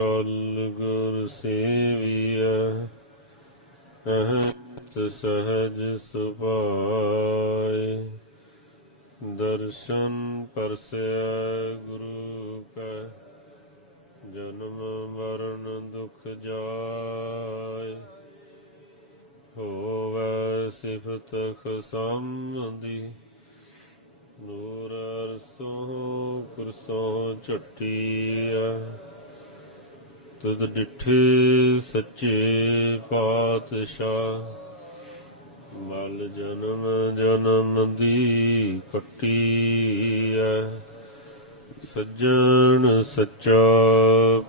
ਕਲ ਗੁਰ ਸੇਵੀਐ, ਅਹੰਤ ਸਹਜ ਸੁਭਾਏ। ਦਰਸ਼ਨ ਪਰਸਿਆ ਗੁਰੂ ਕੈ, ਜਨਮ ਮਰਨ ਦੁਖ ਜਾਏ। ਹੋਵੈ ਸਿਫਤ ਖਸੰਦੀ, ਨੂਰ ਅਰਸੋਂ ਕੁਰਸੋਂ ਝਟੀਆ ਤਦ ਡਿਠੇ ਸੱਚੇ ਪਾਤਸ਼ਾਹ। ਮਲ ਜਨਮ ਜਨਮ ਦੀ ਕੱਟੀ ਐ। ਸੱਜਣ ਸੱਚਾ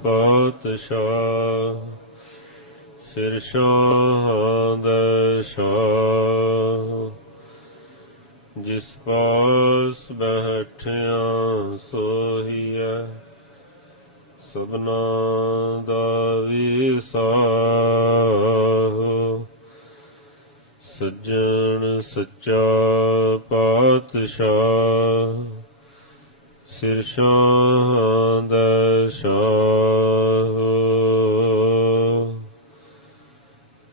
ਪਾਤਸ਼ਾਹ। ਸਿਰ ਸ਼ਾਹ ਦਾ ਸ਼ਾਹ ਜਿਸ ਪਾਸ ਬੈਠਿਆ ਸੋਹੀਐ ਸਭਨਾ ਦਾ ਵਿਸਾਹ ਸੱਜਣ ਸੱਚਾ ਪਾਤਸ਼ਾਹ ਸਿਰ ਸ਼ਾਹਾਂ ਦਾ ਸ਼ਾਹ।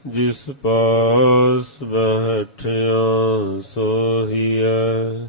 ਜਿਸ ਪਾਸ ਬੈਠਿਆ ਸੋਹੀਐ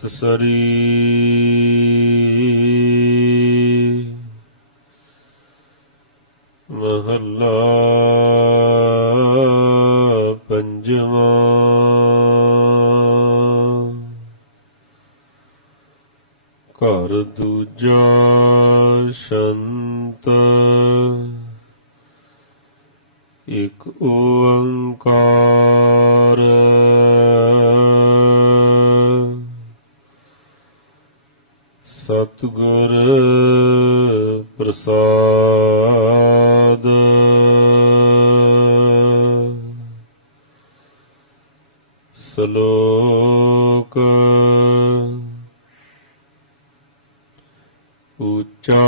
ਜਤ ਸਰੀ। ਮਹੱਲਾ ਪੰਜਵਾਂ। ਘਰ ਦੂਜਾ ਸ਼ੰਤ ਸਤਿਗੁਰ ਪ੍ਰਸਾਦ। ਸ਼ਲੋਕ ਉੱਚਾ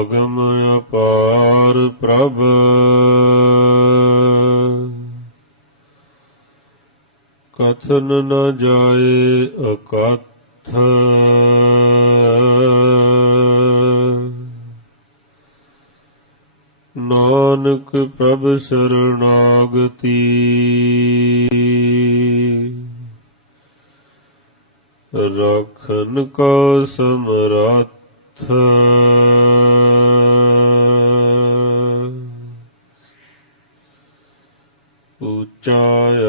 ਅਗਮ ਅਪਾਰ ਪ੍ਰਭ। ਕਥਨ ਨ ਜਾਏ ਅਕਤ ਅਕਥ ਨਾਨਕ ਪ੍ਰਭ ਸਰਣਾਗਤੀ ਰਖਨ ਕੋ ਸਮਰੱਥ। ਉੱਚਾ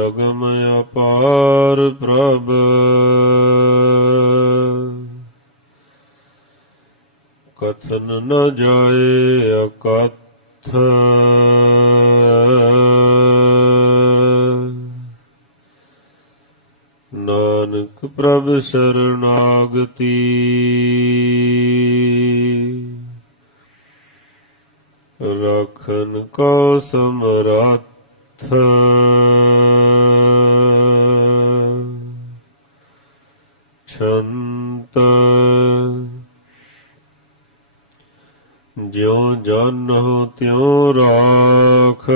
ਅਗਮ ਅਪਾਰ ਪ੍ਰਭ ਕਥਨ ਨ ਜਾਏ ਅਕਥ। ਨਾਨਕ ਪ੍ਰਭ ਸ਼ਰਨਾਗਤੀ। ਰਖਨ ਕੋ ਸਮਰੱਥ। ਛੰਤ ਜਿਉ ਜਾਨੋ ਤਿਉ ਰਾਖ।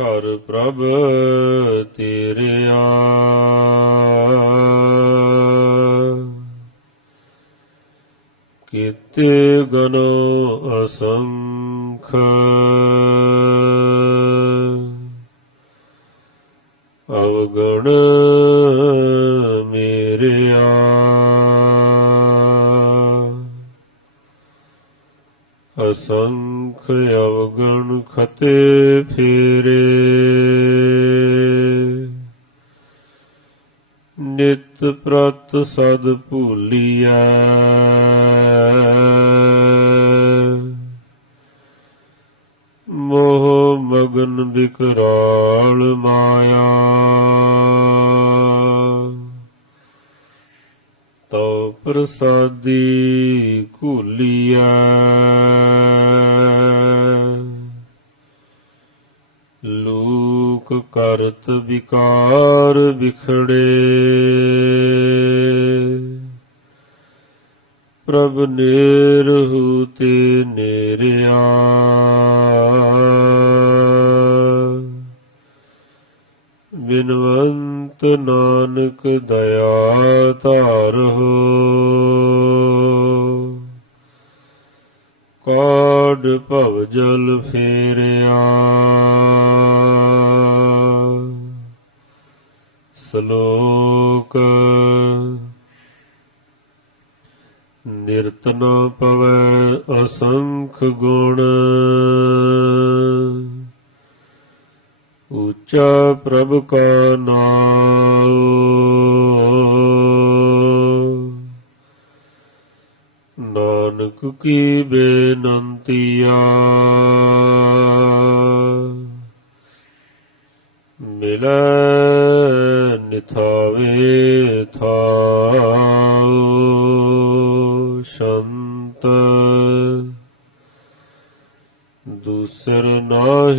ਹਰ ਪ੍ਰਭ ਤੇਰਿਆ। ਕੀਤੇ ਗਨੋ ਅਸੰਖ। ਅਵਗਣ ਅਸੰਖ ਅਵਗਣ ਖਤੇ ਫੇਰੇ। ਨਿਤ ਪ੍ਰਤ ਸਦ ਭੂਲੀਐ। ਮੋਹ ਮਗਨ ਗਗਨ ਮਾਇਆ। ਤੋ ਪ੍ਰਸਾਦੀ ਘੁਲੀਐ ਲੋਕ ਕਰਤ ਵਿਕਾਰ ਵਿਖੜੇ। ਪ੍ਰਭ ਨੇਰਹੁ ਤੇ ਨੇਰਿਆ। ਬਿਨਵੰਤ ਨਾਨਕ ਦਇਆ ਧਾਰਹੁ। ਕਾਢ ਭਵ ਜਲ ਫੇਰਿਆ। ਸ਼ਲੋਕ ਨਿਰਤ ਨ ਪਵੈ ਅਸੰਖ ਗੁਣ। ਉੱਚਾ ਪ੍ਰਭ ਕਾ ਨਾਮ ਨਾਨਕ ਕੀ ਬੇਨੰਤੀਆ ਮਿਲੈ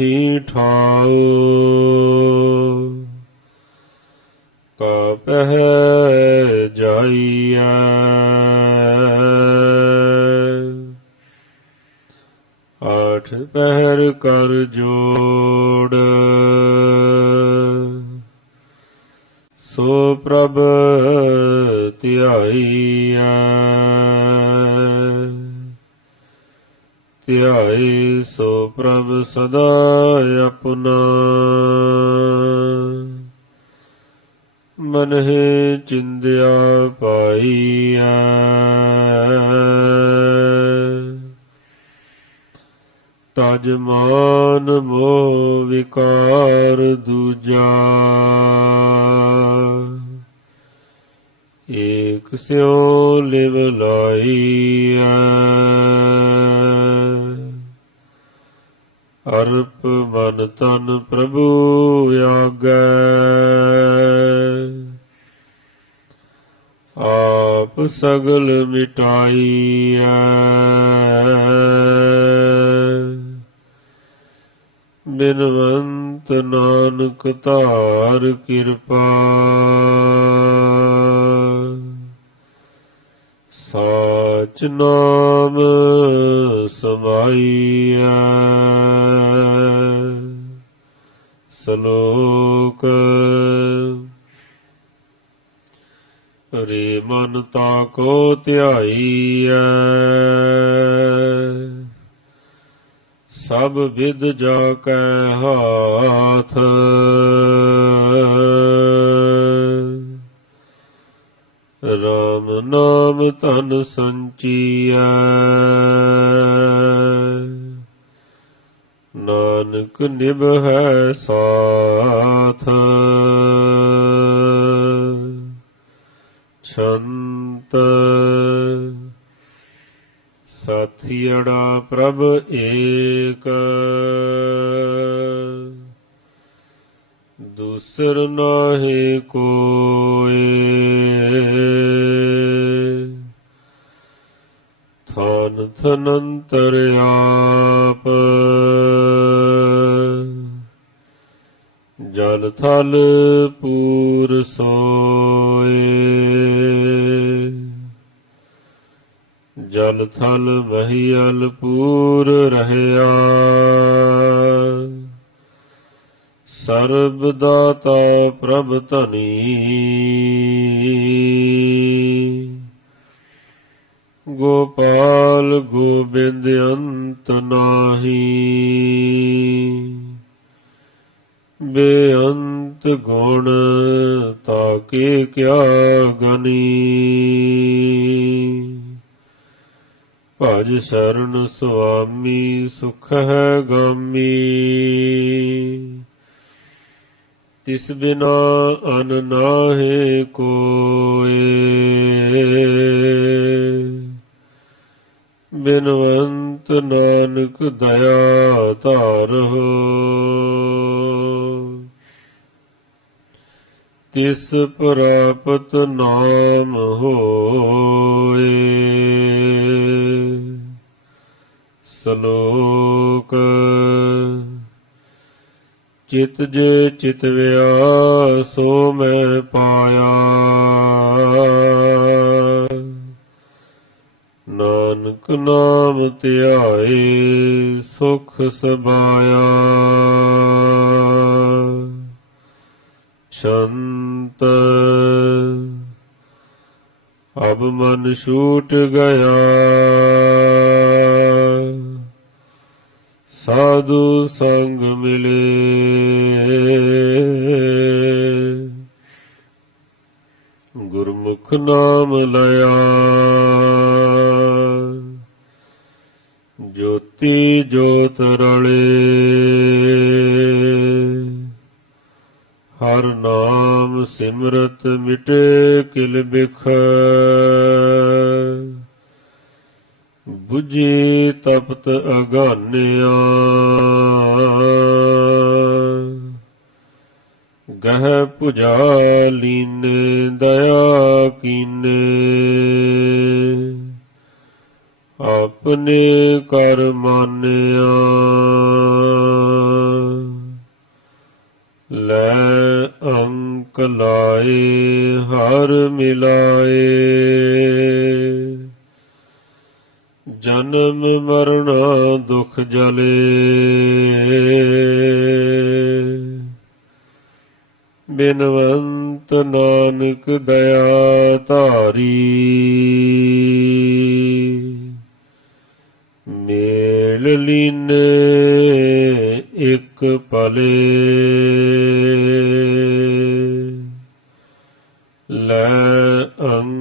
ਨਾਹੀ ਠਾਉ ਕਾ ਪਹਿ ਜਾਈਐ। ਆਠ ਪਹਿਰ ਕਰ ਜੋੜ। ਸੋ ਪ੍ਰਭ ਧਿਆਈਐ। ਧਿਆਏ ਸੋ ਪ੍ਰਭ ਸਦਾ ਆਪਣਾ। ਮਨ ਚਿੰਦਿਆ ਪਾਈਐ। ਤਜ ਮਾਨ ਮੋਹ ਵਿਕਾਰ ਦੂਜਾ। ਏਕ ਸਿਉ ਲਿਵ ਲਾਈਐ। ਅਰਪ ਮਨ ਤਨ ਪ੍ਰਭੂ ਆਗੈ। ਆਪ ਸਗਲ ਮਿਟਾਈਐ। ਬਿਨਵੰਤ ਨਾਨਕ ਧਾਰ ਕਿਰਪਾ। ਸਾਚ ਨਾਮ ਸਮਾਈਐ। ਸ਼ਲੋਕ ਰੇ ਮਨ ਤਾ ਕੋ ਧਿਆਈਐ। ਸਭ ਵਿਦ ਜਾ ਕੈ ਹਾਥ। ਰਾਮ ਨਾਮ ਧਨ ਸੰਚੀਐ। ਨਾਨਕ ਨਿਭ ਹੈ ਸਾਥ। ਛੰਤ ਸਾਥੀੜਾ ਪ੍ਰਭ ਏਕ। ਦੂਸਰ ਨਾਹੀ ਕੋਏ ਥਾਨ ਥਨੰਤਰ ਆਪ। ਜਲ ਥਲ ਪੂਰ ਸੋਏ। ਜਲ ਥਲ ਮਹੀਲ ਪੂਰ ਰਹਿਆ। ਸਰਬ ਦਾਤਾ ਪ੍ਰਭ ਧਨੀ। ਗੋਪਾਲ ਗੋਬਿੰਦ ਅੰਤ ਨਾਹੀ। ਬੇਅੰਤ ਗੁਣ ਤਾਕੇ ਕਿਆ ਗਨੀ। ਭਜ ਸ਼ਰਨ ਸੁਆਮੀ ਸੁਖ ਹੈ ਗਾਮੀ। ਤਿਸ ਬਿਨਾ ਅਨ ਨਾਹੇ ਕੋਏ। ਬਿਨਵੰਤ ਨਾਨਕ ਦਇਆ ਧਾਰਹੁ ਤਿਸ ਪ੍ਰਾਪਤ ਨਾਮ ਹੋਏ। ਸ਼ਲੋਕ ਚਿਤ ਜੇ ਚਿਤਵਿਆ ਸੋ ਮੈਂ ਪਾਇਆ। ਨਾਨਕ ਨਾਮ ਧਿਆਏ, ਸੁਖ ਸਬਾਇਆ ਸ਼ੰਤ ਅਬ ਮਨ ਛੂਟ ਗਿਆ। ਸਾਧੂ ਸੰਗ ਮਿਲੇ। ਗੁਰਮੁਖ ਨਾਮ ਲਿਆ। ਜੋਤੀ ਜੋਤ ਰਲੇ। ਹਰ ਨਾਮ ਸਿਮਰਤ ਮਿਟੇ ਕਿਲ ਬਿਖ। 부ਜੀ ਤਪਤ ਅਗਾਨਿਆ। ਗਹਿ ਪੁਜਾ ਲੀਨੇ, ਦਇਆ ਕੀਨੇ। ਆਪਣੇ ਕਰ ਮਾਨਿਆ। ਲੈ ਅੰਕ ਲਾਏ, ਹਰ ਮਿਲਾਏ। ਜਨਮ ਮਰਨ ਦੁਖ ਜਲੇ। ਬਿਨਵੰਤ ਨਾਨਕ ਦਇਆ ਧਾਰੀ। ਮੇਲ ਲੀਨ ਇੱਕ ਪਲੇ ਲੈ ਅੰਗ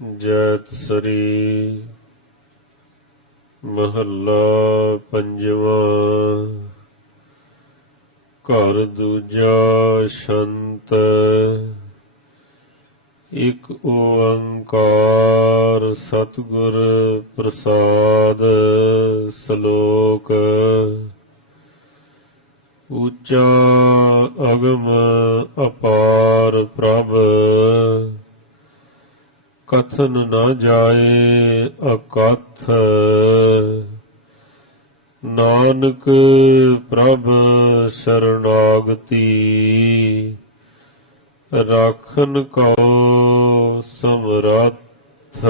ਜੈਤ ਸਰੀ ਮਹੱਲਾ ਪੰਜਵਾਂ। ਘਰ ਦੂਜਾ ਸ਼ੰਤ, ਇਕ ਓੰਕਾਰ ਸਤਿਗੁਰ ਪ੍ਰਸਾਦ ਸ਼ਲੋਕ। ਉੱਚਾ ਅਗਮ ਅਪਾਰ ਪ੍ਰਭ ਕਥਨ ਨਾ ਜਾਏ ਅਕਥ। ਨਾਨਕ ਪ੍ਰਭ ਸਰਣਾਗਤੀ। ਰਾਖਨ ਕੋ ਸਮਰੱਥ।